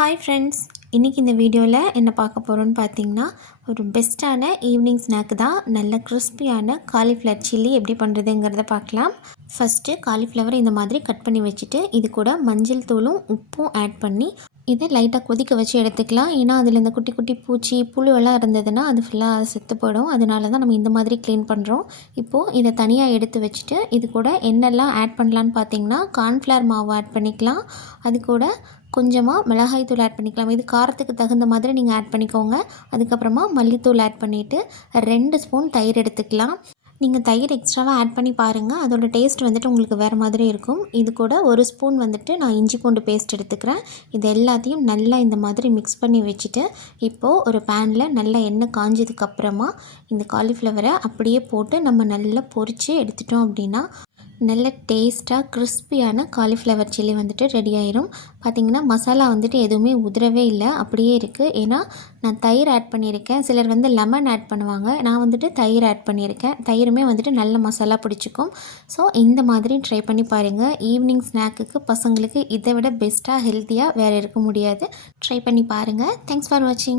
Hi friends, இன்றைக்கி இந்த வீடியோவில் என்ன பார்க்க போகிறோன்னு பார்த்தீங்கன்னா, ஒரு பெஸ்ட்டான ஈவினிங் ஸ்நாக்கு தான். நல்ல கிறிஸ்பியான காலிஃப்ளவர் சில்லி எப்படி பண்ணுறதுங்கிறத பார்க்கலாம். ஃபஸ்ட்டு காலிஃப்ளவரை இந்த மாதிரி கட் பண்ணி வச்சுட்டு, இது கூட மஞ்சள் தூளும் உப்பும் ஆட் பண்ணி இதை லைட்டாக கொதிக்க வச்சு எடுத்துக்கலாம். ஏன்னா அதில் இந்த குட்டி குட்டி பூச்சி புழுவெல்லாம் இருந்ததுன்னா அது ஃபுல்லாக செத்து போயிடும். அதனால தான் நம்ம இந்த மாதிரி க்ளீன் பண்ணுறோம். இப்போது இதை தனியாக எடுத்து வச்சுட்டு, இது கூட என்னெல்லாம் ஆட் பண்ணலான்னு பார்த்தீங்கன்னா, கார்ன்ஃப்ளவர் மாவு ஆட் பண்ணிக்கலாம். அது கூட கொஞ்சமாக மிளகாய் தூள் ஆட் பண்ணிக்கலாம். இது காரத்துக்கு தகுந்த மாதிரி நீங்கள் ஆட் பண்ணிக்கோங்க. அதுக்கப்புறமா மல்லித்தூள் ஆட் பண்ணிவிட்டு 2 ஸ்பூன் தயிர் எடுத்துக்கலாம். நீங்கள் தயிர் எக்ஸ்ட்ராவாக ஆட் பண்ணி பாருங்கள், அதோட டேஸ்ட் வந்துட்டு உங்களுக்கு வேறு மாதிரி இருக்கும். இது கூட 1 ஸ்பூன் வந்துட்டு நான் இஞ்சி பூண்டு பேஸ்ட் எடுத்துக்கிறேன். இது எல்லாத்தையும் நல்லா இந்த மாதிரி மிக்ஸ் பண்ணி வச்சுட்டு, இப்போது ஒரு பேனில் நல்லா எண்ணெய் காஞ்சதுக்கப்புறமா இந்த காலிஃப்ளவரை அப்படியே போட்டு நம்ம நல்லா பொரித்து எடுத்துட்டோம் அப்படின்னா நல்ல டேஸ்ட்டாக கிறிஸ்பியான காலிஃப்ளவர் சில்லி வந்துட்டு ரெடி ஆயிரும். பார்த்திங்கன்னா மசாலா வந்துட்டு எதுவுமே உதிரவே இல்லை, அப்படியே இருக்குது. ஏன்னா நான் தயிர் ஆட் பண்ணியிருக்கேன். சிலர் வந்து லெமன் ஆட் பண்ணுவாங்க, நான் வந்துட்டு தயிர் ஆட் பண்ணியிருக்கேன். தயிருமே வந்துட்டு நல்ல மசாலா பிடிச்சிக்கும். ஸோ இந்த மாதிரி ட்ரை பண்ணி பாருங்கள். ஈவினிங் ஸ்நாக்குக்கு பசங்களுக்கு இதை விட பெஸ்ட்டாக ஹெல்த்தியாக வேறு இருக்க முடியாது. ட்ரை பண்ணி பாருங்கள். தேங்க்ஸ் ஃபார் வாட்சிங்.